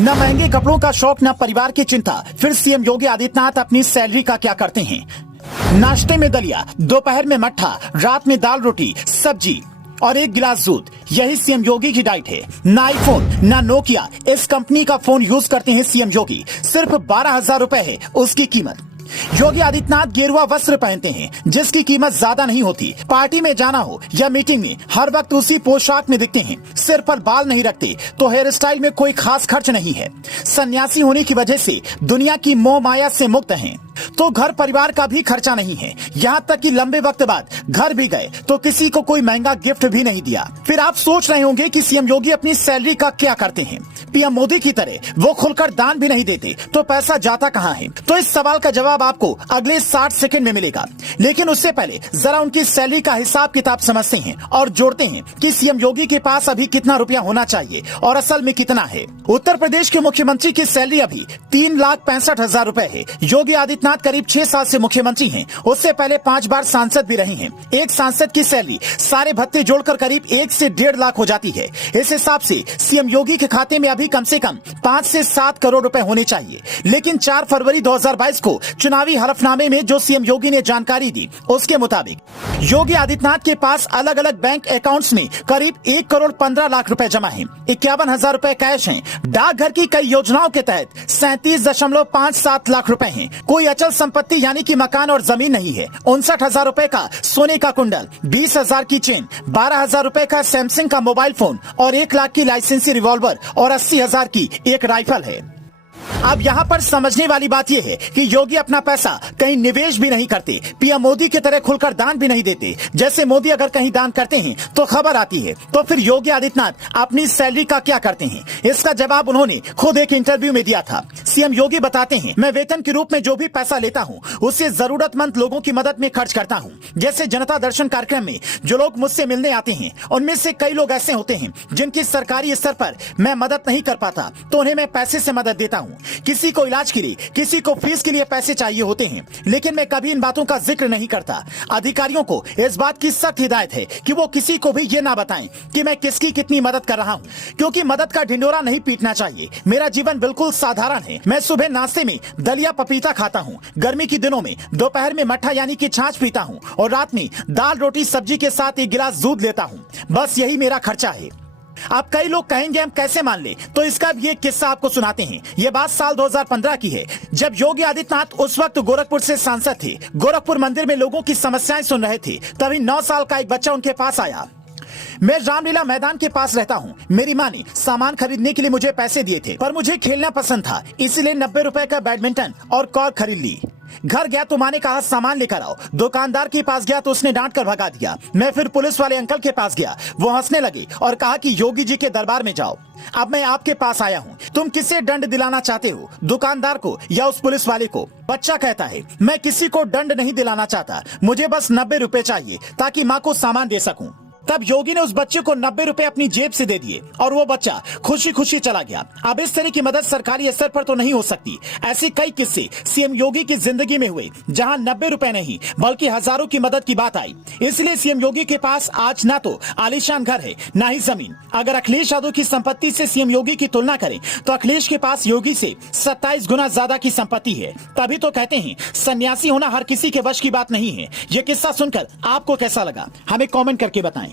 न महंगे कपड़ों का शौक, न परिवार की चिंता, फिर सीएम योगी आदित्यनाथ अपनी सैलरी का क्या करते हैं? नाश्ते में दलिया, दोपहर में मट्ठा, रात में दाल रोटी सब्जी और एक गिलास दूध, यही सीएम योगी की डाइट है। ना आईफोन, ना नोकिया, इस कंपनी का फोन यूज करते हैं सीएम योगी। सिर्फ 12,000 रुपए है उसकी कीमत। योगी आदित्यनाथ गेरुआ वस्त्र पहनते हैं जिसकी कीमत ज्यादा नहीं होती। पार्टी में जाना हो या मीटिंग में हर वक्त उसी पोशाक में दिखते हैं। सिर पर बाल नहीं रखते तो हेयर स्टाइल में कोई खास खर्च नहीं है। सन्यासी होने की वजह से दुनिया की मोह माया से मुक्त हैं, तो घर परिवार का भी खर्चा नहीं है। यहाँ तक कि लंबे वक्त बाद घर भी गए तो किसी को कोई महंगा गिफ्ट भी नहीं दिया। फिर आप सोच रहे होंगे कि सीएम योगी अपनी सैलरी का क्या करते हैं? पीएम मोदी की तरह वो खुलकर दान भी नहीं देते तो पैसा जाता कहाँ है? तो इस सवाल का जवाब आपको अगले 60 सेकंड में मिलेगा। लेकिन उससे पहले जरा उनकी सैलरी का हिसाब किताब समझते हैं और जोड़ते हैं कि सीएम योगी के पास अभी कितना रुपया होना चाहिए और असल में कितना है। उत्तर प्रदेश के मुख्यमंत्री की सैलरी अभी 3,65,000 रुपए है। योगी आदित्यनाथ करीब 6 साल से मुख्यमंत्री हैं। उससे पहले 5 बार सांसद भी रहे हैं। एक सांसद की सैलरी सारे भत्ते जोड़कर करीब 1 से 1.5 लाख हो जाती है। इस हिसाब से सीएम योगी के खाते में अभी कम से कम 5 से 7 करोड़ रुपए होने चाहिए। लेकिन 4 फरवरी 2022 को चुनावी हलफनामे में जो सीएम योगी ने जानकारी दी उसके मुताबिक योगी आदित्यनाथ के पास अलग अलग बैंक अकाउंट्स में करीब 1 करोड़ 15 लाख रुपए जमा है। 51,000 रुपए कैश हैं। डाकघर की कई योजनाओं के तहत 37.57 लाख रुपए हैं। कोई अचल संपत्ति यानी कि मकान और जमीन नहीं है। 59,000 रुपए का सोने का कुंडल, 20,000 की चेन, 12,000 रुपए का सैमसंग का मोबाइल फोन और 1 लाख की लाइसेंसी रिवॉल्वर और 80,000 की एक राइफल है। अब यहाँ पर समझने वाली बात यह है कि योगी अपना पैसा कहीं निवेश भी नहीं करते। पीएम मोदी की तरह खुलकर दान भी नहीं देते। जैसे मोदी अगर कहीं दान करते हैं तो खबर आती है, तो फिर योगी आदित्यनाथ अपनी सैलरी का क्या करते हैं? इसका जवाब उन्होंने खुद एक इंटरव्यू में दिया था। सीएम योगी बताते हैं, मैं वेतन के रूप में जो भी पैसा लेता हूँ उससे जरूरतमंद लोगों की मदद में खर्च करता हूँ। जैसे जनता दर्शन कार्यक्रम में जो लोग मुझसे मिलने आते हैं उनमें से कई लोग ऐसे होते हैं जिनकी सरकारी स्तर पर मैं मदद नहीं कर पाता, तो उन्हें मैं पैसे से मदद देता हूँ। किसी को इलाज के लिए, किसी को फीस के लिए पैसे चाहिए होते हैं, लेकिन मैं कभी इन बातों का जिक्र नहीं करता। अधिकारियों को इस बात की सख्त हिदायत है कि वो किसी को भी ये ना बताएं कि मैं किसकी कितनी मदद कर रहा हूँ, क्योंकि मदद का ढिंडोरा नहीं पीटना चाहिए। मेरा जीवन बिल्कुल साधारण है। मैं सुबह नाश्ते में दलिया पपीता खाता हूँ, गर्मी के दिनों में दोपहर में मट्ठा यानी कि छाछ पीता हूँ और रात में दाल रोटी सब्जी के साथ 1 गिलास दूध लेता हूँ। बस यही मेरा खर्चा है। अब कई लोग कहेंगे हम कैसे मान ले, तो इसका भी एक किस्सा आपको सुनाते हैं। ये बात साल 2015 की है, जब योगी आदित्यनाथ उस वक्त गोरखपुर से सांसद थे। गोरखपुर मंदिर में लोगों की समस्याएं सुन रहे थे। तभी 9 साल का एक बच्चा उनके पास आया। मैं रामलीला मैदान के पास रहता हूँ। मेरी माँ ने सामान खरीदने के लिए मुझे पैसे दिए थे, पर मुझे खेलना पसंद था, इसलिए 90 रुपए का बैडमिंटन और कॉर्क खरीद ली। घर गया तो माँ ने कहा सामान लेकर आओ। दुकानदार के पास गया तो उसने डांट कर भगा दिया। मैं फिर पुलिस वाले अंकल के पास गया। वो हंसने लगे और कहा कि योगी जी के दरबार में जाओ। अब मैं आपके पास आया हूँ, तुम किसे दंड दिलाना चाहते हो, दुकानदार को या उस पुलिस वाले को? बच्चा कहता है, मैं किसी को दंड नहीं दिलाना चाहता, मुझे बस 90 रुपए चाहिए ताकि माँ को सामान दे सकूं। तब योगी ने उस बच्चे को 90 रुपए अपनी जेब से दे दिए और वो बच्चा खुशी खुशी चला गया। अब इस तरह की मदद सरकारी स्तर पर तो नहीं हो सकती। ऐसे कई किस्से सीएम योगी की जिंदगी में हुए जहां 90 रुपए नहीं बल्कि हजारों की मदद की बात आई। इसलिए सीएम योगी के पास आज ना तो आलीशान घर है ना ही जमीन। अगर अखिलेश यादव की संपत्ति से सीएम योगी की तुलना करें तो अखिलेश के पास योगी से 27 गुना ज्यादा की संपत्ति है। तभी तो कहते हैं सन्यासी होना हर किसी के वश की बात नहीं है। ये किस्सा सुनकर आपको कैसा लगा, हमें कॉमेंट करके बताएं।